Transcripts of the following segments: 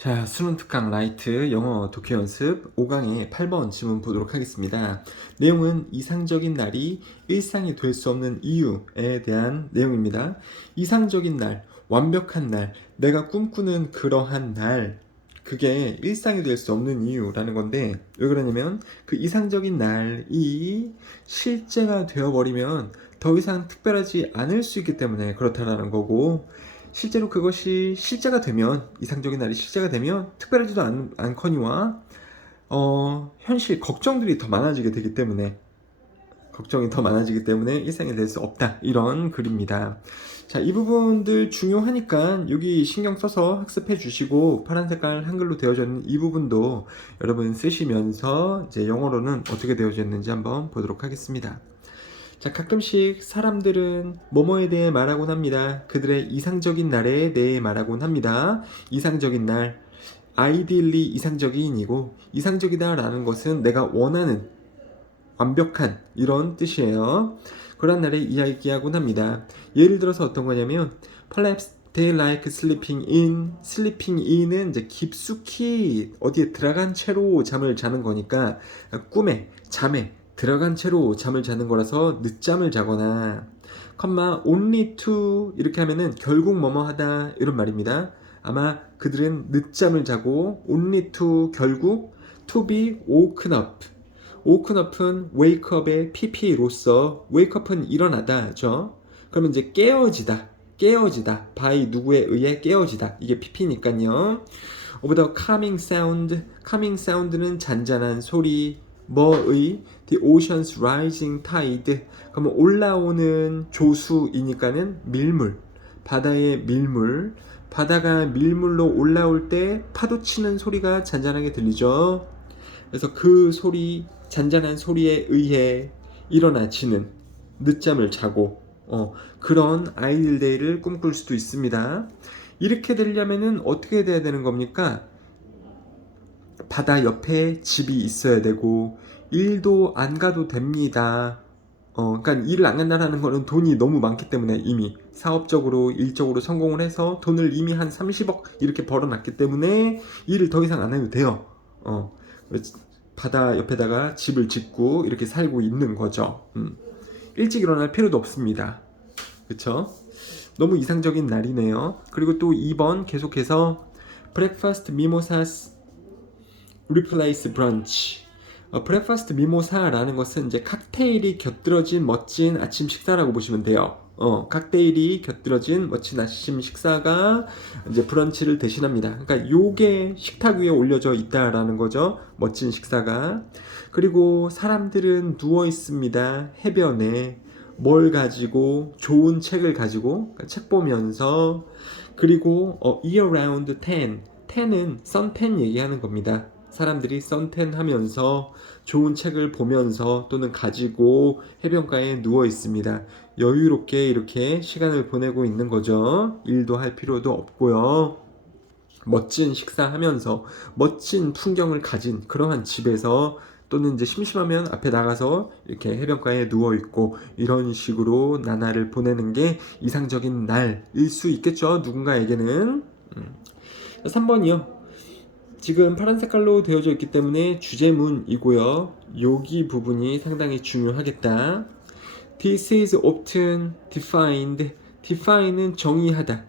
자, 수능 특강 라이트 영어 독해 연습 5강의 8번 지문 보도록 하겠습니다. 내용은 이상적인 날이 일상이 될 수 없는 이유에 대한 내용입니다. 이상적인 날, 완벽한 날, 내가 꿈꾸는 그러한 날, 그게 일상이 될 수 없는 이유라는 건데, 왜 그러냐면 그 이상적인 날이 실제가 되어버리면 더 이상 특별하지 않을 수 있기 때문에 그렇다라는 거고, 실제로 그것이 실제가 되면, 이상적인 날이 실제가 되면 특별하지도 않거니와 현실 걱정들이 더 많아지게 되기 때문에, 걱정이 더 많아지기 때문에 일상이 될 수 없다, 이런 글입니다. 자, 이 부분들 중요하니까 여기 신경 써서 학습해 주시고, 파란 색깔 한글로 되어져 있는 이 부분도 여러분 쓰시면서 이제 영어로는 어떻게 되어져 있는지 한번 보도록 하겠습니다. 자, 가끔씩 사람들은 뭐뭐에 대해 말하곤 합니다. 그들의 이상적인 날에 대해 말하곤 합니다. 이상적인 날, 아이디얼리 이상적인이고, 이상적이다라는 것은 내가 원하는 완벽한 이런 뜻이에요. 그런 날에 이야기하곤 합니다. 예를 들어서 어떤 거냐면 perhaps they like sleeping in. sleeping in은 이제 깊숙이 어디에 들어간 채로 잠을 자는 거니까 꿈에, 잠에 들어간 채로 잠을 자는 거라서 늦잠을 자거나, only to 이렇게 하면은 결국 뭐뭐 하다 이런 말입니다. 아마 그들은 늦잠을 자고, only to 결국, to be woken up. woken up은 wake up의 pp로서, wake up은 일어나다죠. 그러면 이제 깨어지다 by 누구에 의해 깨어지다, 이게 pp니까요. of the calming sound는 잔잔한 소리, 뭐의, the ocean's rising tide, 그러면 올라오는 조수이니까는 밀물, 바다의 밀물, 바다가 밀물로 올라올 때 파도 치는 소리가 잔잔하게 들리죠. 그래서 그 소리, 잔잔한 소리에 의해 일어나지는, 늦잠을 자고 그런 아이들 데이를 꿈꿀 수도 있습니다. 이렇게 되려면은 어떻게 돼야 되는 겁니까? 바다 옆에 집이 있어야 되고, 일도 안 가도 됩니다. 그러니까 일을 안 간다는 거는 돈이 너무 많기 때문에, 이미 사업적으로 일적으로 성공을 해서 돈을 이미 한 30억 이렇게 벌어놨기 때문에 일을 더 이상 안 해도 돼요. 바다 옆에다가 집을 짓고 이렇게 살고 있는 거죠. 일찍 일어날 필요도 없습니다. 그쵸? 너무 이상적인 날이네요. 그리고 또 2번 계속해서 breakfast mimosas replace brunch. breakfast mimosa라는 것은 이제 칵테일이 곁들여진 멋진 아침 식사라고 보시면 돼요. 칵테일이 곁들여진 멋진 아침 식사가 이제 브런치를 대신합니다. 그러니까 요게 식탁 위에 올려져 있다라는 거죠. 멋진 식사가. 그리고 사람들은 누워 있습니다. 해변에. 뭘 가지고? 좋은 책을 가지고, 그러니까 책 보면서. 그리고 year round tan. tan은 suntan 얘기하는 겁니다. 사람들이 선텐 하면서 좋은 책을 보면서 또는 가지고 해변가에 누워 있습니다. 여유롭게 이렇게 시간을 보내고 있는 거죠. 일도 할 필요도 없고요. 멋진 식사하면서 멋진 풍경을 가진 그러한 집에서, 또는 이제 심심하면 앞에 나가서 이렇게 해변가에 누워 있고, 이런 식으로 나날을 보내는 게 이상적인 날일 수 있겠죠. 누군가에게는. 3번이요. 지금 파란 색깔로 되어져 있기 때문에 주제문이고요. 여기 부분이 상당히 중요하겠다. This is often defined. define는 정의하다.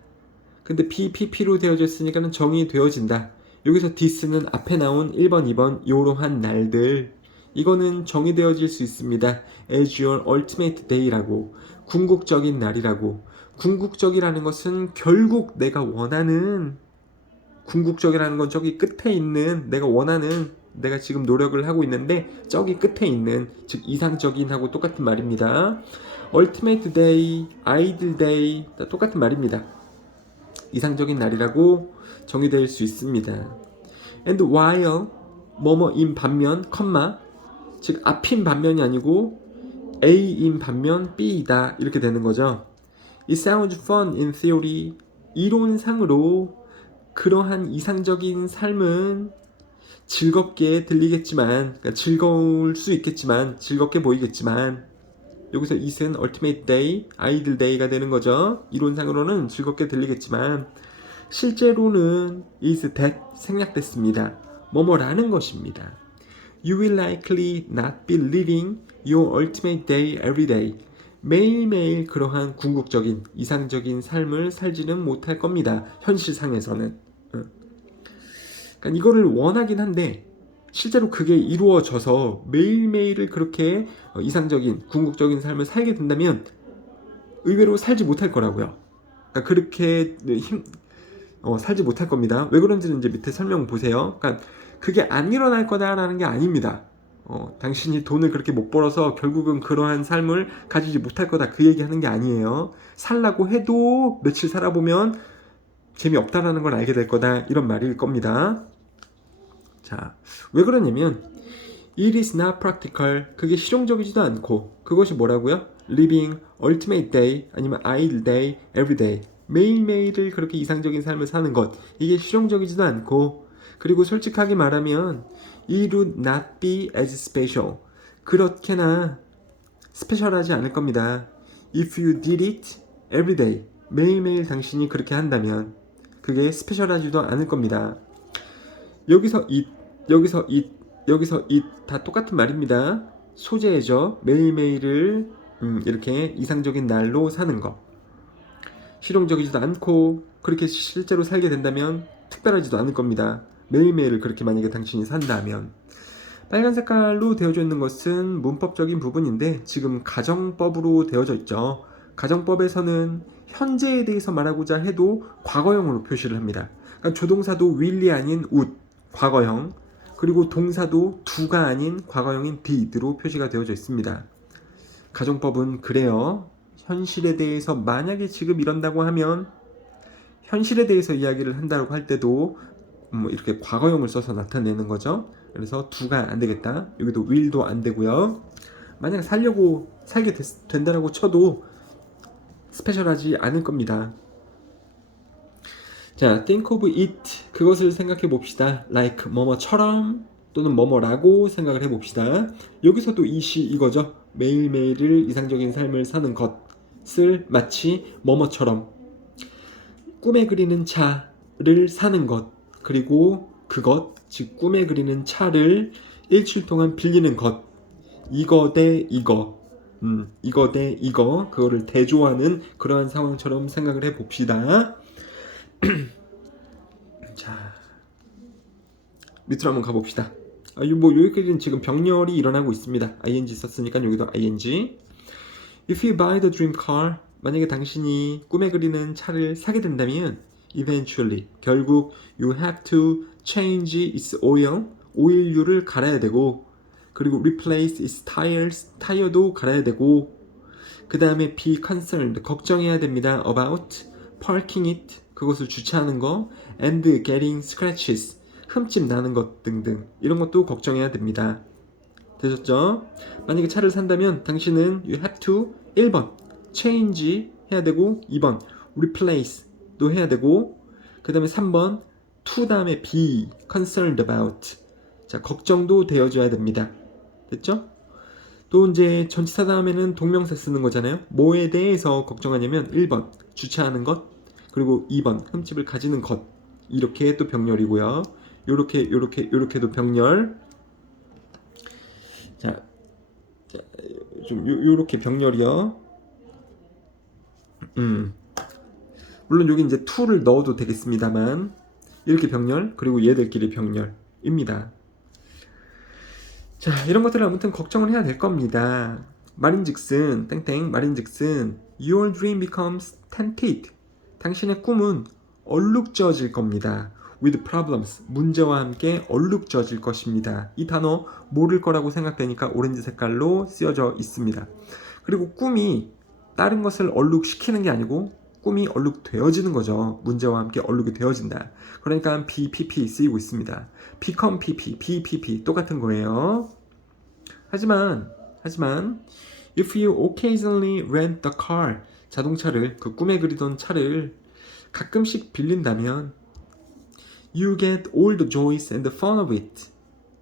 근데 BPP로 되어져 있으니까 정의되어진다. 여기서 this는 앞에 나온 1번, 2번 이러한 날들, 이거는 정의되어질 수 있습니다. as your ultimate day라고, 궁극적인 날이라고. 궁극적이라는 것은 결국 내가 원하는, 궁극적이라는 건 저기 끝에 있는, 내가 원하는, 내가 지금 노력을 하고 있는데 저기 끝에 있는, 즉 이상적인 하고 똑같은 말입니다. ultimate day, ideal day 다 똑같은 말입니다. 이상적인 날이라고 정의될 수 있습니다. and while 뭐뭐인 반면, 컴마, 즉 앞인 반면이 아니고 A인 반면 B이다, 이렇게 되는 거죠. It sounds fun in theory. 이론상으로 그러한 이상적인 삶은 즐겁게 들리겠지만, 그러니까 즐거울 수 있겠지만, 즐겁게 보이겠지만, 여기서 it은 ultimate day, ideal day가 되는 거죠. 이론상으로는 즐겁게 들리겠지만, 실제로는 is that 생략됐습니다. 뭐뭐라는 것입니다. You will likely not be living your ultimate day every day. 매일매일 그러한 궁극적인 이상적인 삶을 살지는 못할 겁니다. 현실상에서는. 그러니까 이거를 원하긴 한데 실제로 그게 이루어져서 매일매일을 그렇게 이상적인 궁극적인 삶을 살게 된다면 의외로 살지 못할 거라고요. 그러니까 그렇게 살지 못할 겁니다. 왜 그런지는 이제 밑에 설명 보세요. 그러니까 그게 안 일어날 거다라는 게 아닙니다. 당신이 돈을 그렇게 못 벌어서 결국은 그러한 삶을 가지지 못할 거다 그 얘기하는 게 아니에요. 살라고 해도 며칠 살아보면 재미없다라는 걸 알게 될 거다 이런 말일 겁니다. 자, 왜 그러냐면 It is not practical. 그게 실용적이지도 않고 그것이 뭐라고요? Living ultimate day 아니면 ideal day every day. 매일매일을 그렇게 이상적인 삶을 사는 것 이게 실용적이지도 않고 그리고 솔직하게 말하면 It would not be as special. 그렇게나 스페셜하지 않을 겁니다. If you did it every day. 매일매일 당신이 그렇게 한다면 그게 스페셜하지도 않을 겁니다. 여기서 it 다 똑같은 말입니다. 소재죠. 매일매일을 이렇게 이상적인 날로 사는 것. 실용적이지도 않고 그렇게 실제로 살게 된다면 특별하지도 않을 겁니다. 매일매일을 그렇게 만약에 당신이 산다면. 빨간 색깔로 되어져 있는 것은 문법적인 부분인데 지금 가정법으로 되어져 있죠. 가정법에서는 현재에 대해서 말하고자 해도 과거형으로 표시를 합니다. 그러니까 조동사도 will이 아닌 would, 과거형, 그리고 동사도 do가 아닌 과거형인 did로 표시가 되어져 있습니다. 가정법은 그래요. 현실에 대해서 만약에 지금 이런다고 하면 현실에 대해서 이야기를 한다고 할 때도 이렇게 과거형을 써서 나타내는 거죠. 그래서 do가 안 되겠다. 여기도 will도 안 되고요. 만약 살게 된다라고 쳐도 스페셜하지 않을 겁니다. 자, think of it. 그것을 생각해 봅시다. like 뭐뭐처럼 또는 뭐뭐라고 생각을 해 봅시다. 여기서도 it이 이거죠. 매일매일을 이상적인 삶을 사는 것을 마치 뭐뭐처럼 꿈에 그리는 차를 사는 것 그리고 그것 즉 꿈에 그리는 차를 일주일 동안 빌리는 것 이거 대 이거 이거 대 이거 그거를 대조하는 그러한 상황처럼 생각을 해 봅시다. 자, 밑으로 한번 가봅시다. 여기까지는 지금 병렬이 일어나고 있습니다. ing 썼으니까 여기도 ing. If you buy the dream car, 만약에 당신이 꿈에 그리는 차를 사게 된다면 eventually, 결국 you have to change its oil, 오일류를 갈아야 되고 그리고 replace its tires, 타이어도 갈아야 되고 그 다음에 be concerned, 걱정해야 됩니다. about parking it, 그것을 주차하는 거 and getting scratches, 흠집 나는 것 등등 이런 것도 걱정해야 됩니다. 되셨죠? 만약에 차를 산다면 당신은 you have to 1번 change 해야 되고 2번 replace도 해야 되고 그 다음에 3번 to 다음에 be concerned about, 자 걱정도 되어줘야 됩니다. 됐죠? 또 이제 전치사 다음에는 동명사 쓰는 거잖아요. 뭐에 대해서 걱정하냐면 1번 주차하는 것 그리고 2번 흠집을 가지는 것 이렇게 또 병렬이고요. 요렇게도 병렬. 자, 좀 요렇게 병렬이요. 물론 여기 이제 to를 넣어도 되겠습니다만 이렇게 병렬 그리고 얘들끼리 병렬입니다. 자, 이런 것들을 아무튼 걱정을 해야 될 겁니다. 말인즉슨 땡땡 말인즉슨 your dream becomes tainted. 당신의 꿈은 얼룩져질 겁니다. with problems, 문제와 함께 얼룩져질 것입니다. 이 단어 모를 거라고 생각되니까 오렌지 색깔로 쓰여져 있습니다. 그리고 꿈이 다른 것을 얼룩시키는 게 아니고 꿈이 얼룩되어지는 거죠. 문제와 함께 얼룩이 되어진다. 그러니까 BPP 쓰이고 있습니다. become PP, BPP 똑같은 거예요. 하지만 if you occasionally rent the car, 자동차를 그 꿈에 그리던 차를 가끔씩 빌린다면 you get all the joys and the fun of it.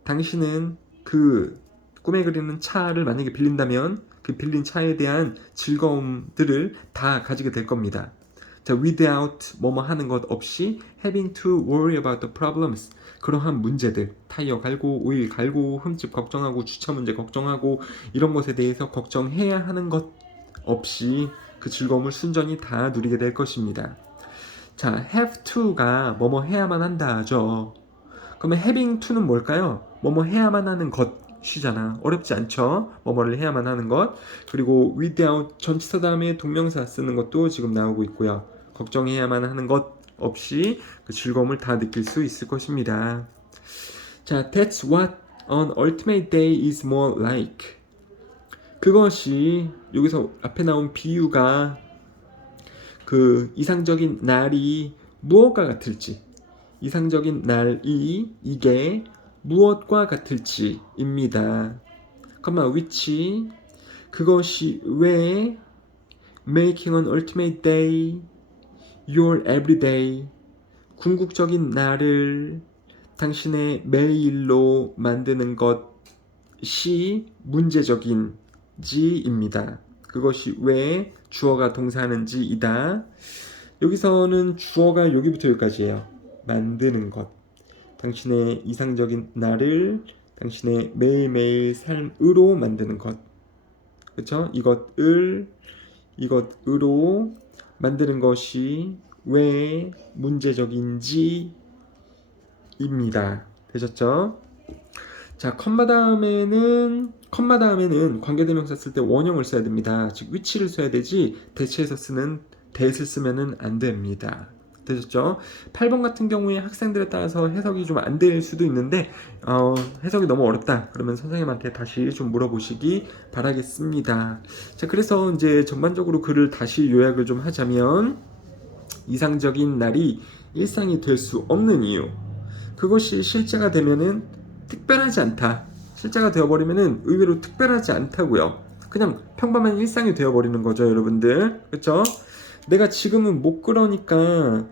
당신은 그 꿈에 그리는 차를 만약에 빌린다면 그 빌린 차에 대한 즐거움들을 다 가지게 될 겁니다. 자, without 뭐뭐 하는 것 없이 having to worry about the problems. 그러한 문제들, 타이어 갈고, 오일 갈고, 흠집 걱정하고, 주차 문제 걱정하고, 이런 것에 대해서 걱정해야 하는 것 없이 그 즐거움을 순전히 다 누리게 될 것입니다. 자, have to가 뭐뭐 해야만 한다 하죠. 그러면 having to는 뭘까요? 뭐뭐 해야만 하는 것이잖아. 어렵지 않죠? 뭐뭐를 해야만 하는 것. 그리고 without 전치사 다음에 동명사 쓰는 것도 지금 나오고 있고요. 걱정해야만 하는 것 없이 그 즐거움을 다 느낄 수 있을 것입니다. 자, that's what an ultimate day is more like. 그것이 여기서 앞에 나온 비유가 그 이상적인 날이 무엇과 같을지, 이상적인 날이 이게 무엇과 같을지입니다. which 그것이 왜 making an ultimate day your everyday 궁극적인 날을 당신의 매일로 만드는 것이 문제적인지입니다. 그것이 왜 주어가 동사하는지이다. 여기서는 주어가 여기부터 여기까지예요. 만드는 것. 당신의 이상적인 날을 당신의 매일매일 삶으로 만드는 것. 그렇죠? 이것으로 만드는 것이 왜 문제적인지입니다. 되셨죠? 자, 컴마 다음에는 관계대명사 쓸 때 원형을 써야 됩니다. 즉 which를 써야 되지 대체해서 쓰는 that을 쓰면은 안 됩니다. 되셨죠? 8번 같은 경우에 학생들에 따라서 해석이 좀 안 될 수도 있는데 해석이 너무 어렵다 그러면 선생님한테 다시 좀 물어보시기 바라겠습니다. 자, 그래서 이제 전반적으로 글을 다시 요약을 좀 하자면 이상적인 날이 일상이 될 수 없는 이유, 그것이 실제가 되면은 특별하지 않다. 실제가 되어버리면은 의외로 특별하지 않다고요. 그냥 평범한 일상이 되어버리는 거죠, 여러분들. 그렇죠? 내가 지금은 못 그러니까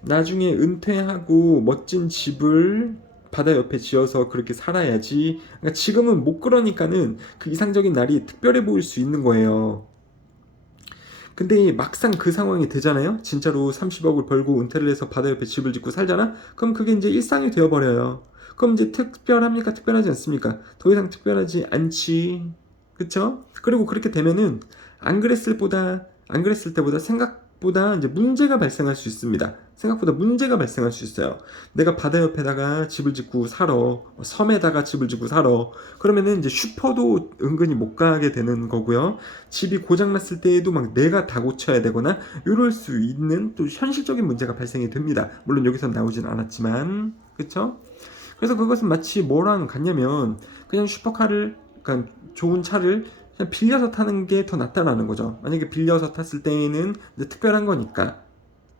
나중에 은퇴하고 멋진 집을 바다 옆에 지어서 그렇게 살아야지. 그러니까 지금은 못 그러니까는 그 이상적인 날이 특별해 보일 수 있는 거예요. 근데 막상 그 상황이 되잖아요. 진짜로 30억을 벌고 은퇴를 해서 바다 옆에 집을 짓고 살잖아. 그럼 그게 이제 일상이 되어버려요. 그럼 이제 특별합니까? 특별하지 않습니까? 더 이상 특별하지 않지. 그쵸? 그리고 그렇게 되면은 안 그랬을 때보다 생각보다 이제 문제가 발생할 수 있습니다. 생각보다 문제가 발생할 수 있어요. 내가 바다 옆에다가 집을 짓고 살아. 섬에다가 집을 짓고 살아. 그러면은 이제 슈퍼도 은근히 못 가게 되는 거고요. 집이 고장났을 때에도 막 내가 다 고쳐야 되거나 이럴 수 있는 또 현실적인 문제가 발생이 됩니다. 물론 여기서 나오진 않았지만. 그쵸? 그래서 그것은 마치 뭐랑 같냐면 그냥 슈퍼카를, 그러니까 좋은 차를 그냥 빌려서 타는 게 더 낫다라는 거죠. 만약에 빌려서 탔을 때는 이제 특별한 거니까,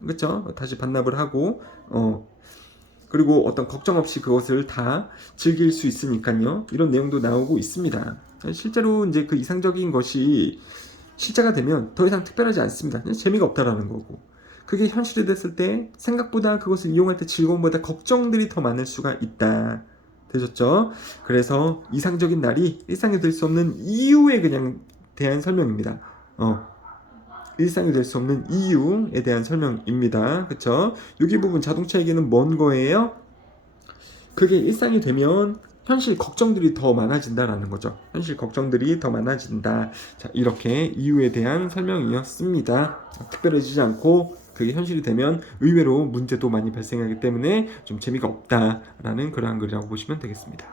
그렇죠? 다시 반납을 하고 그리고 어떤 걱정 없이 그것을 다 즐길 수 있으니까요. 이런 내용도 나오고 있습니다. 실제로 이제 그 이상적인 것이 실제가 되면 더 이상 특별하지 않습니다. 재미가 없다라는 거고. 그게 현실이 됐을 때 생각보다 그것을 이용할 때 즐거움보다 걱정들이 더 많을 수가 있다. 되셨죠? 그래서 이상적인 날이 일상이 될 수 없는 이유에 그냥 대한 설명입니다. 일상이 될 수 없는 이유에 대한 설명입니다. 그쵸? 여기 부분 자동차에게는 뭔 거예요? 그게 일상이 되면 현실 걱정들이 더 많아진다라는 거죠. 현실 걱정들이 더 많아진다. 자, 이렇게 이유에 대한 설명이었습니다. 특별해지지 않고 그게 현실이 되면 의외로 문제도 많이 발생하기 때문에 좀 재미가 없다라는 그러한 글이라고 보시면 되겠습니다.